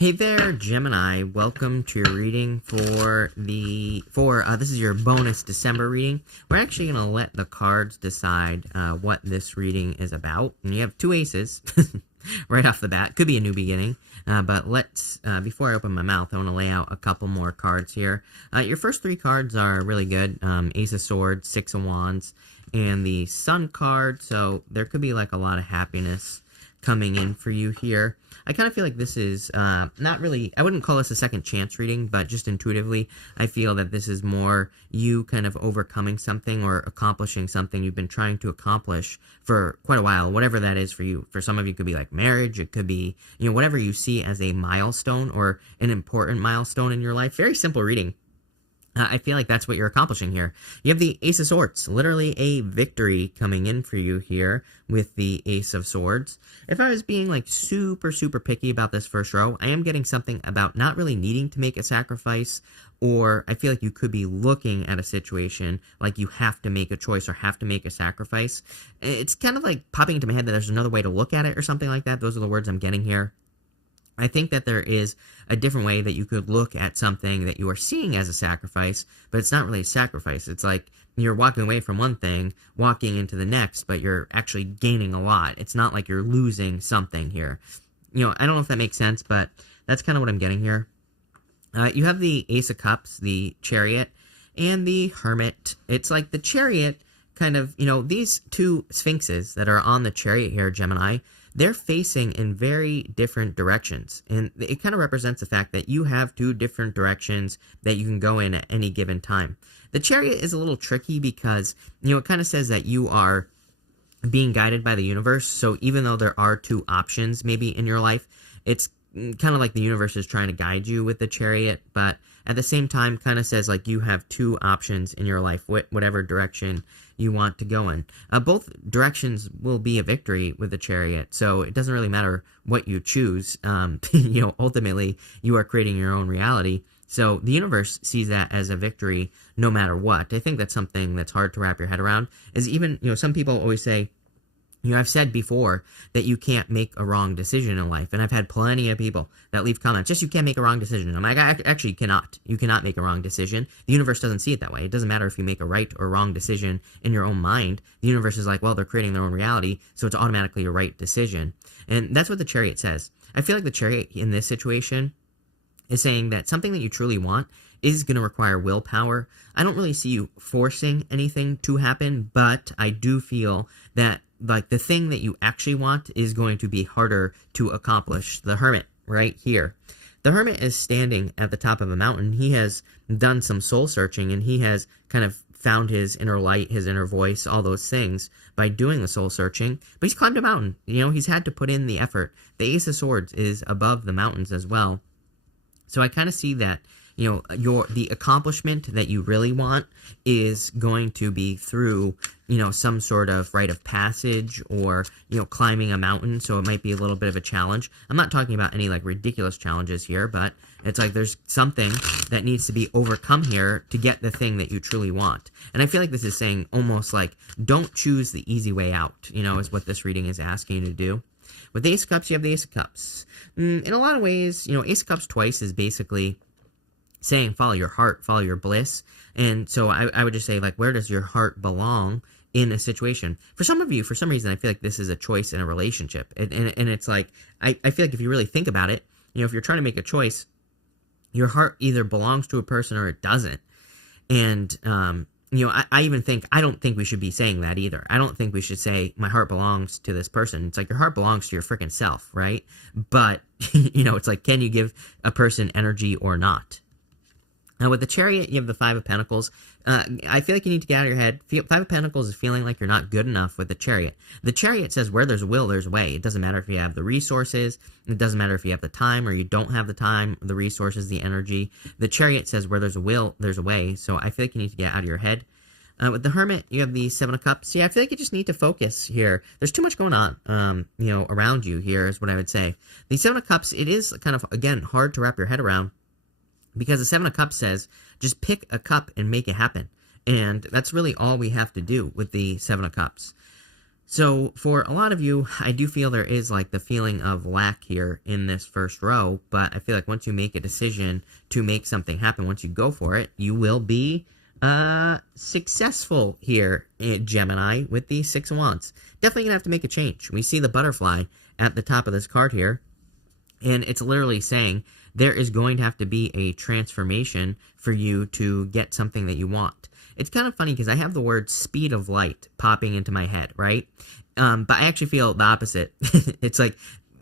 Hey there, Gemini. Welcome to your reading for this is your bonus December reading. We're actually going to let the cards decide what this reading is about. And you have two aces right off the bat. Could be a new beginning. But let's, before I open my mouth, I want to lay out a couple more cards here. Your first three cards are really good. Ace of Swords, Six of Wands, and the Sun card. So there could be like a lot of happiness coming in for you here. I kind of feel like this is not really, I wouldn't call this a second chance reading, but just intuitively, I feel that this is more you kind of overcoming something or accomplishing something you've been trying to accomplish for quite a while, whatever that is for you. For some of you, it could be like marriage, it could be, whatever you see as a milestone or an important milestone in your life. Very simple reading. I feel like that's what you're accomplishing here. You have the Ace of Swords, literally a victory coming in for you here with the Ace of Swords. If I was being like super picky about this first row, I am getting something about not really needing to make a sacrifice, or I feel like you could be looking at a situation like you have to make a choice or have to make a sacrifice. It's kind of like popping into my head that there's another way to look at it or something like that. Those are the words I'm getting here. I think that there is a different way that you could look at something that you are seeing as a sacrifice, but it's not really a sacrifice. It's like you're walking away from one thing, walking into the next, but you're actually gaining a lot. It's not like you're losing something here. I don't know if that makes sense, but that's kind of what I'm getting here. You have the Ace of Cups, the Chariot, and the Hermit. It's like the Chariot kind of, these two Sphinxes that are on the Chariot here, Gemini, they're facing in very different directions. And it kind of represents the fact that you have two different directions that you can go in at any given time. The Chariot is a little tricky because, it kind of says that you are being guided by the universe. So even though there are two options maybe in your life, it's kind of like the universe is trying to guide you with the Chariot, but at the same time kind of says like you have two options in your life, whatever direction you want to go in. Both directions will be a victory with the Chariot, so it doesn't really matter what you choose. Ultimately, you are creating your own reality. So the universe sees that as a victory no matter what. I think that's something that's hard to wrap your head around, is even, some people always say, I've said before that you can't make a wrong decision in life, and I've had plenty of people that leave comments, just you can't make a wrong decision. I'm like, actually, you cannot. You cannot make a wrong decision. The universe doesn't see it that way. It doesn't matter if you make a right or wrong decision in your own mind. The universe is like, well, they're creating their own reality, so it's automatically a right decision. And that's what the Chariot says. I feel like the Chariot in this situation is saying that something that you truly want is going to require willpower. I don't really see you forcing anything to happen, but I do feel that like the thing that you actually want is going to be harder to accomplish. The Hermit right here. The Hermit is standing at the top of a mountain. He has done some soul searching, and he has kind of found his inner light, his inner voice, all those things by doing the soul searching. But he's climbed a mountain. He's had to put in the effort. The Ace of Swords is above the mountains as well. So I kind of see that the accomplishment that you really want is going to be through, some sort of rite of passage or, climbing a mountain. So it might be a little bit of a challenge. I'm not talking about any like ridiculous challenges here, but it's like there's something that needs to be overcome here to get the thing that you truly want. And I feel like this is saying almost like, don't choose the easy way out, is what this reading is asking you to do. With the Ace of Cups, you have the Ace of Cups. In a lot of ways, Ace of Cups twice is basically saying follow your heart, follow your bliss. And so I would just say, like, where does your heart belong in a situation? For some of you, for some reason, I feel like this is a choice in a relationship. And it's like, I feel like if you really think about it, if you're trying to make a choice, your heart either belongs to a person or it doesn't. And, I even think, I don't think we should be saying that either. I don't think we should say, my heart belongs to this person. It's like your heart belongs to your freaking self, right? But, it's like, can you give a person energy or not? Now, with the Chariot, you have the Five of Pentacles. I feel like you need to get out of your head. Five of Pentacles is feeling like you're not good enough with the Chariot. The Chariot says where there's a will, there's a way. It doesn't matter if you have the resources. It doesn't matter if you have the time or you don't have the time, the resources, the energy. The Chariot says where there's a will, there's a way. So I feel like you need to get out of your head. With the Hermit, you have the Seven of Cups. Yeah, I feel like you just need to focus here. There's too much going on, around you here is what I would say. The Seven of Cups, it is kind of, again, hard to wrap your head around. Because the Seven of Cups says, just pick a cup and make it happen. And that's really all we have to do with the Seven of Cups. So for a lot of you, I do feel there is like the feeling of lack here in this first row, but I feel like once you make a decision to make something happen, once you go for it, you will be successful here in Gemini with the Six of Wands. Definitely gonna have to make a change. We see the butterfly at the top of this card here, and it's literally saying there is going to have to be a transformation for you to get something that you want. It's kind of funny because I have the word speed of light popping into my head, right? But I actually feel the opposite. It's like,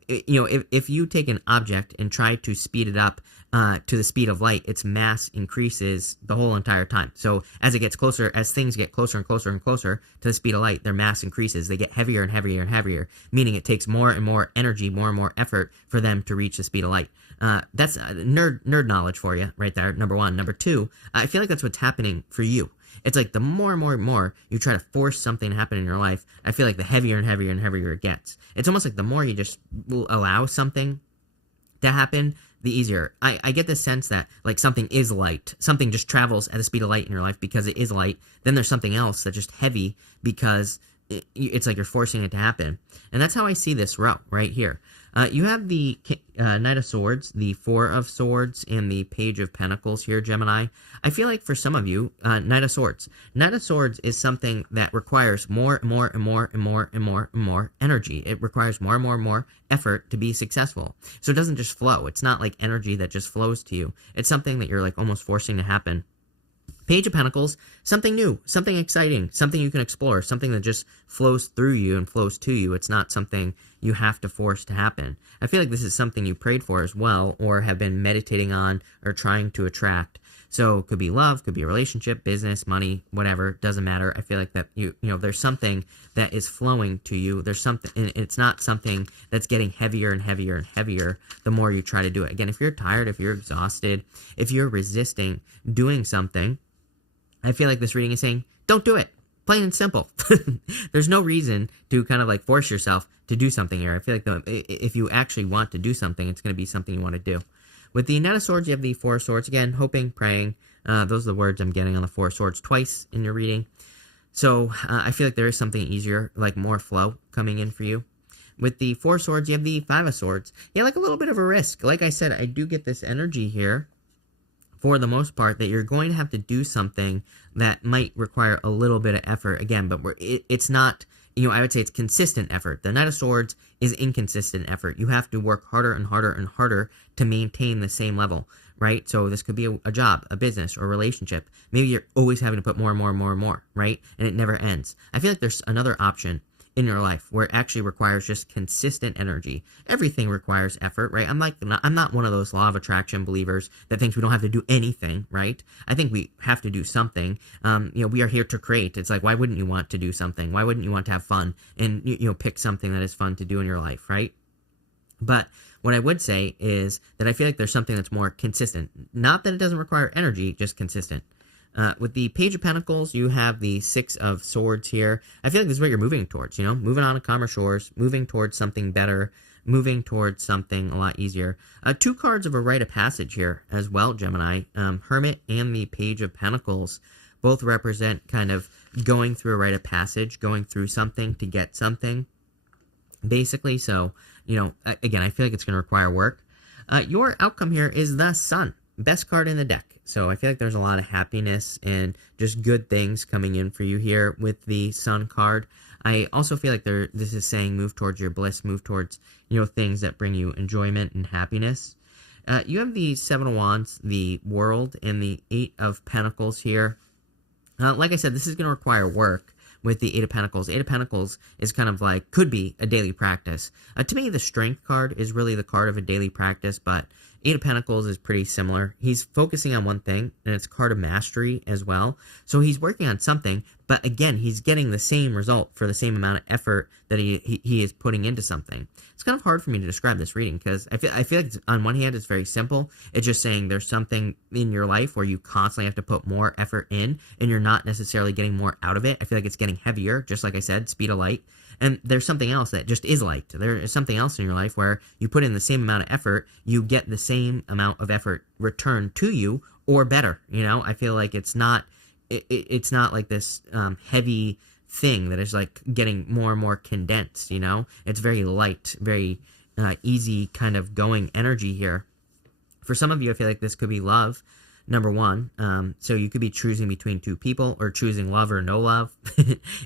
you know, if you take an object and try to speed it up to the speed of light, its mass increases the whole entire time. So as it gets closer, as things get closer and closer and closer to the speed of light, their mass increases. They get heavier and heavier and heavier, meaning it takes more and more energy, more and more effort for them to reach the speed of light. That's nerd knowledge for you right there, number one. Number two, I feel like that's what's happening for you. It's like the more and more and more you try to force something to happen in your life, I feel like the heavier and heavier and heavier it gets. It's almost like the more you just will allow something to happen, the easier. I get the sense that like something is light. Something just travels at the speed of light in your life because it is light. Then there's something else that's just heavy because it's like you're forcing it to happen. And that's how I see this row right here. You have the Knight of Swords, the Four of Swords, and the Page of Pentacles here, Gemini. I feel like for some of you, Knight of Swords. Knight of Swords is something that requires more and more and more and more and more and more energy. It requires more and more and more effort to be successful. So it doesn't just flow. It's not like energy that just flows to you. It's something that you're like almost forcing to happen. Page of Pentacles, something new, something exciting, something you can explore, something that just flows through you and flows to you. It's not something you have to force to happen. I feel like this is something you prayed for as well, or have been meditating on or trying to attract. So it could be love, could be a relationship, business, money, whatever, doesn't matter. I feel like that you know, there's something that is flowing to you. There's something, and it's not something that's getting heavier and heavier and heavier the more you try to do it. Again, if you're tired, if you're exhausted, if you're resisting doing something, I feel like this reading is saying, don't do it. Plain and simple. There's no reason to kind of like force yourself to do something here. I feel like if you actually want to do something, it's going to be something you want to do. With the Knight of Swords, you have the Four of Swords. Again, hoping, praying. Those are the words I'm getting on the Four of Swords twice in your reading. So I feel like there is something easier, like more flow coming in for you. With the Four of Swords, you have the Five of Swords. Yeah, like a little bit of a risk. Like I said, I do get this energy here, for the most part, that you're going to have to do something that might require a little bit of effort. Again, but it's not, you know, I would say it's consistent effort. The Knight of Swords is inconsistent effort. You have to work harder and harder and harder to maintain the same level, right? So this could be a job, a business, or a relationship. Maybe you're always having to put more and more and more and more, right? And it never ends. I feel like there's another option in your life where it actually requires just consistent energy. Everything requires effort, right? I'm not one of those law of attraction believers that thinks we don't have to do anything, right? I think we have to do something. You know, we are here to create. It's like, why wouldn't you want to do something? Why wouldn't you want to have fun and, you know, pick something that is fun to do in your life, right? But what I would say is that I feel like there's something that's more consistent. Not that it doesn't require energy, just consistent. With the Page of Pentacles, you have the Six of Swords here. I feel like this is what you're moving towards, you know, moving on to calmer shores, moving towards something better, moving towards something a lot easier. Two cards of a rite of passage here as well, Gemini. Hermit and the Page of Pentacles both represent kind of going through a rite of passage, going through something to get something, basically. So, you know, again, I feel like it's going to require work. Your outcome here is the Sun. Best card in the deck. So I feel like there's a lot of happiness and just good things coming in for you here with the Sun card. I also feel like this is saying move towards your bliss, move towards, you know, things that bring you enjoyment and happiness. You have the Seven of Wands, the World, and the Eight of Pentacles here. Like I said, this is going to require work with the Eight of Pentacles. Eight of Pentacles is kind of like, could be a daily practice. To me, the Strength card is really the card of a daily practice, but Eight of Pentacles is pretty similar. He's focusing on one thing, and it's card of mastery as well. So he's working on something, but again, he's getting the same result for the same amount of effort that he is putting into something. It's kind of hard for me to describe this reading because I feel like on one hand, it's very simple. It's just saying there's something in your life where you constantly have to put more effort in, and you're not necessarily getting more out of it. I feel like it's getting heavier, just like I said, speed of light. And there's something else that just is light. There is something else in your life where you put in the same amount of effort, you get the same amount of effort returned to you or better. You know, I feel like it's not like this heavy thing that is like getting more and more condensed, you know? It's very light, very easy kind of going energy here. For some of you, I feel like this could be love, number one. So you could be choosing between two people or choosing love or no love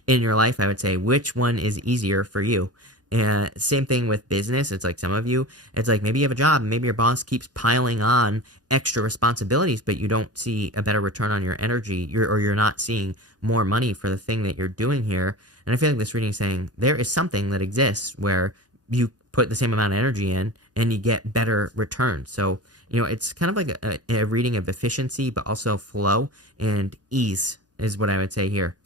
in your life. I would say, which one is easier for you? And same thing with business. It's like some of you, it's like maybe you have a job and maybe your boss keeps piling on extra responsibilities, but you don't see a better return on your energy, or you're not seeing more money for the thing that you're doing here. And I feel like this reading is saying there is something that exists where you put the same amount of energy in and you get better returns. So, you know, it's kind of like a reading of efficiency, but also flow and ease is what I would say here.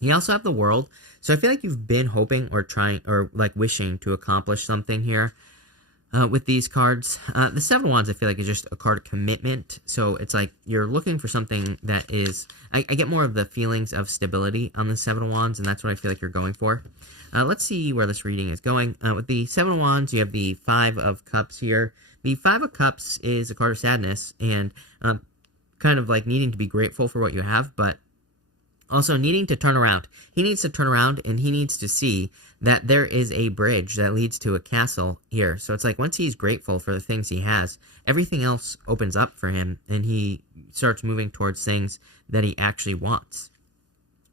You also have the World. So I feel like you've been hoping or trying or like wishing to accomplish something here with these cards. The Seven of Wands, I feel like, is just a card of commitment. So it's like you're looking for something that is, I get more of the feelings of stability on the Seven of Wands, and that's what I feel like you're going for. Let's see where this reading is going. With the Seven of Wands, you have the Five of Cups here. The Five of Cups is a card of sadness and kind of like needing to be grateful for what you have, but also needing to turn around. He needs to turn around and he needs to see that there is a bridge that leads to a castle here. So it's like once he's grateful for the things he has, everything else opens up for him and he starts moving towards things that he actually wants.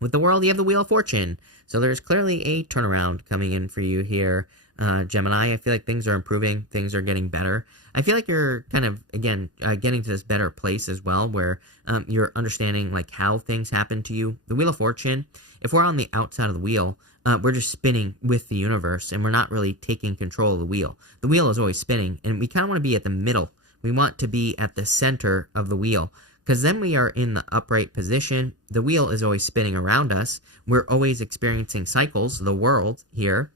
With the World, you have the Wheel of Fortune. So there's clearly a turnaround coming in for you here, Gemini. I feel like things are improving. Things are getting better. I feel like you're kind of, again, getting to this better place as well where you're understanding like how things happen to you. The Wheel of Fortune, if we're on the outside of the wheel, we're just spinning with the universe and we're not really taking control of the wheel. The wheel is always spinning and we kind of want to be at the middle. We want to be at the center of the wheel because then we are in the upright position. The wheel is always spinning around us. We're always experiencing cycles, the world here.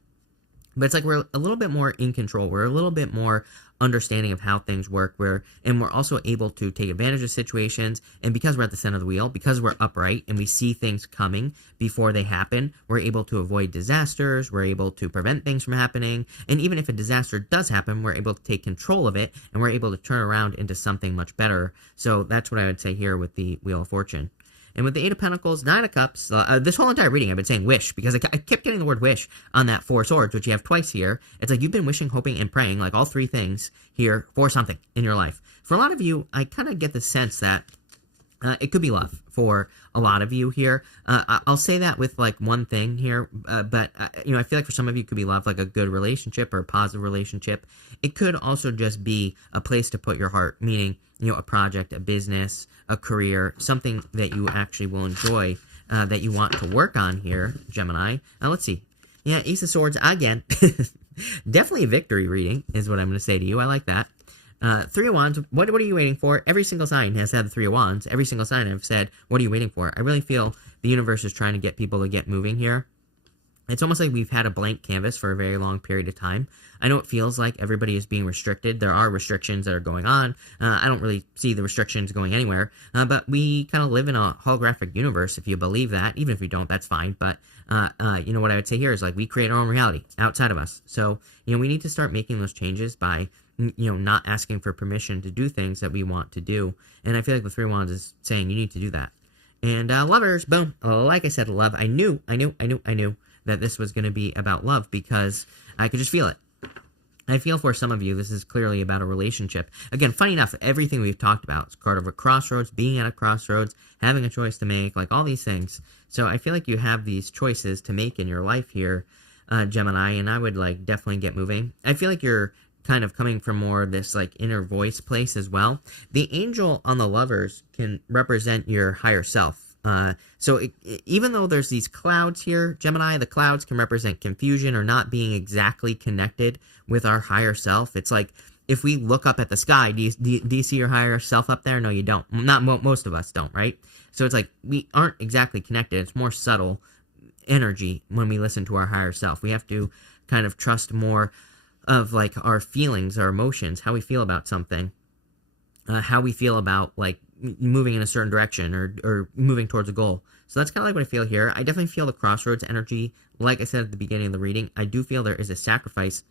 But it's like we're a little bit more in control. We're a little bit more understanding of how things work. And we're also able to take advantage of situations. And because we're at the center of the wheel, because we're upright and we see things coming before they happen, we're able to avoid disasters. We're able to prevent things from happening. And even if a disaster does happen, we're able to take control of it and we're able to turn around into something much better. So that's what I would say here with the Wheel of Fortune. And with the Eight of Pentacles, Nine of Cups, this whole entire reading I've been saying wish, because I kept getting the word wish on that Four of Swords, which you have twice here. It's like you've been wishing, hoping, and praying, like all three things here for something in your life. For a lot of you, I kind of get the sense that it could be love for a lot of you here. I'll say that with like one thing here, but you know, I feel like for some of you it could be love, like a good relationship or a positive relationship. It could also just be a place to put your heart, meaning, you know, a project, a business, a career, something that you actually will enjoy, that you want to work on here, Gemini. Let's see. Yeah, Ace of Swords again. Definitely a victory reading is what I'm going to say to you. I like that. Three of Wands, what are you waiting for? Every single sign has had the Three of Wands. Every single sign I've said, what are you waiting for? I really feel the universe is trying to get people to get moving here. It's almost like we've had a blank canvas for a very long period of time. I know it feels like everybody is being restricted. There are restrictions that are going on. I don't really see the restrictions going anywhere, but we kind of live in a holographic universe, if you believe that. Even if you don't, that's fine. But, you know, what I would say here is like we create our own reality outside of us. So, you know, we need to start making those changes by, you know, not asking for permission to do things that we want to do. And I feel like the Three of Wands is saying you need to do that. And lovers, boom. Like I said, love. I knew that this was going to be about love because I could just feel it. I feel for some of you, this is clearly about a relationship. Again, funny enough, everything we've talked about is card of a crossroads, being at a crossroads, having a choice to make, like all these things. So I feel like you have these choices to make in your life here, Gemini, and I would like definitely get moving. I feel like you're kind of coming from more of this like inner voice place as well. The angel on the lovers can represent your higher self. So even though there's these clouds here, Gemini, the clouds can represent confusion or not being exactly connected with our higher self. It's like if we look up at the sky, do you see your higher self up there? No, you don't. Not most of us don't, right? So it's like we aren't exactly connected. It's more subtle energy when we listen to our higher self. We have to kind of trust more of like our feelings, our emotions, how we feel about something, how we feel about like moving in a certain direction or moving towards a goal. So that's kind of like what I feel here. I definitely feel the crossroads energy. Like I said at the beginning of the reading, I do feel there is a sacrifice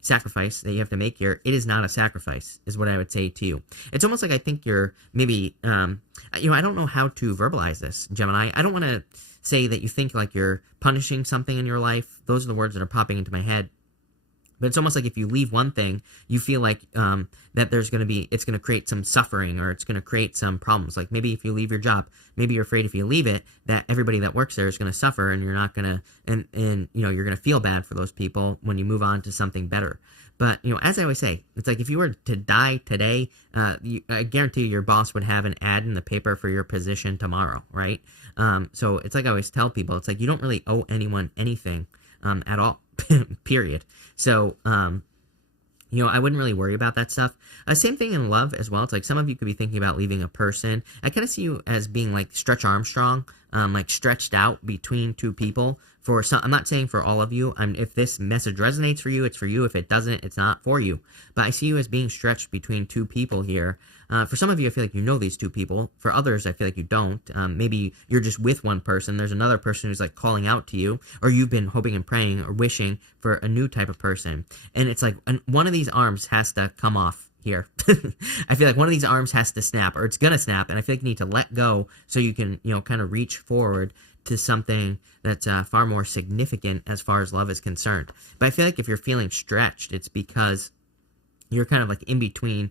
sacrifice that you have to make here, it is not a sacrifice, is what I would say to you. It's almost like I think you're maybe, I don't know how to verbalize this, Gemini. I don't want to say that you think like you're punishing something in your life. Those are the words that are popping into my head. But it's almost like if you leave one thing, you feel like that it's going to create some suffering, or it's going to create some problems. Like maybe if you leave your job, maybe you're afraid if you leave it, that everybody that works there is going to suffer, and you're not going to, and you're going to feel bad for those people when you move on to something better. But, as I always say, it's like if you were to die today, I guarantee your boss would have an ad in the paper for your position tomorrow, right? So it's like I always tell people, it's like you don't really owe anyone anything at all. Period. So, I wouldn't really worry about that stuff. Same thing in love as well. It's like some of you could be thinking about leaving a person. I kind of see you as being like Stretch Armstrong, like stretched out between two people. For some, I'm not saying for all of you. If this message resonates for you, it's for you. If it doesn't, it's not for you. But I see you as being stretched between two people here. For some of you, I feel like you know these two people. For others, I feel like you don't. Maybe you're just with one person. There's another person who's like calling out to you, or you've been hoping and praying or wishing for a new type of person. And it's like one of these arms has to come off here. I feel like one of these arms has to snap, or it's going to snap. And I feel like you need to let go so you can, kind of reach forward to something that's far more significant as far as love is concerned. But I feel like if you're feeling stretched, it's because you're kind of like in between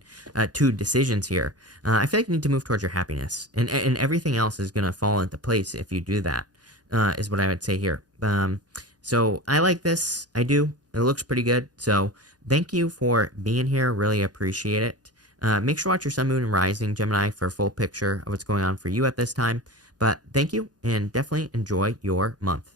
two decisions here. I feel like you need to move towards your happiness, and everything else is going to fall into place if you do that, is what I would say here. So I like this. I do. It looks pretty good. So thank you for being here. Really appreciate it. Make sure to watch your sun, moon, and rising, Gemini, for a full picture of what's going on for you at this time. But thank you, and definitely enjoy your month.